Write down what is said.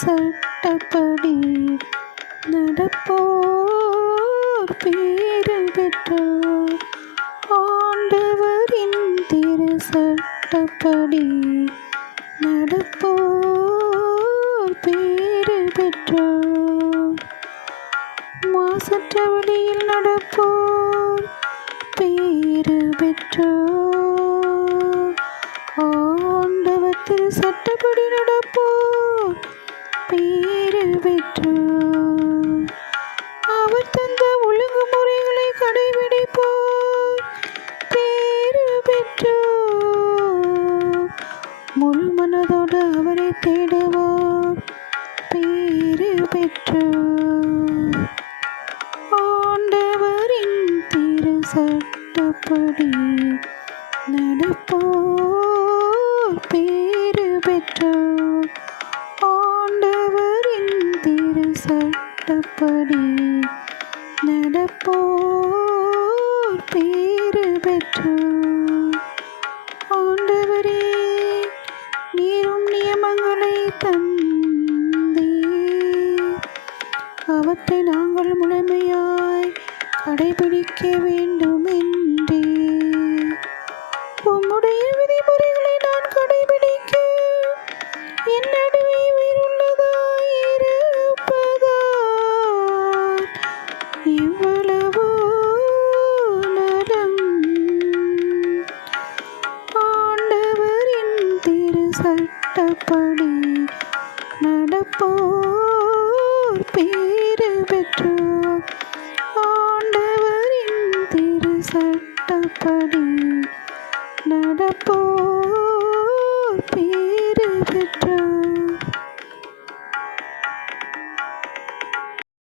சட்டப்படி நடப்போர் பேறு பெற்றோர். ஆண்டவரின் திரு சட்டப்படி நடப்போர் பேறு பெற்றோர். மாசற்ற வழியில் நடப்போர் பேறு பெற்றோர். ஆண்டவர் திரு சட்டப்படி நடப்போர் பேறு பெற்றோர். அவர் தந்த ஒழுங்குமுறைகளை கடைபிடிப்போர் பேறு பெற்றோர். முழு மனதோடு அவரை தேடுவோர் பேறு பெற்றோர். ஆண்டவரின் திரு சட்டப்படி நடப்போர் பேறு பெற்றோர். ஆண்டவரின் திரு சட்டப்படி நடப்போர் பேறு பெற்றோர். ஆண்டவரே, நீரும் நியமங்களை தந்தீர், அவற்றை நாங்கள் முழுமையாய் கடைபிடிக்க வேண்டும் என்றே. உம்முடைய விதிமுறைகளை நான் கடைபிடிக்க என் நடுவே உயிருள்ளதாயிருப்பதால் இவ்வளவோ நலம். ஆண்டவரின் திரு சட்டப்படி நடப்போர் பேறு பெற்றோர்.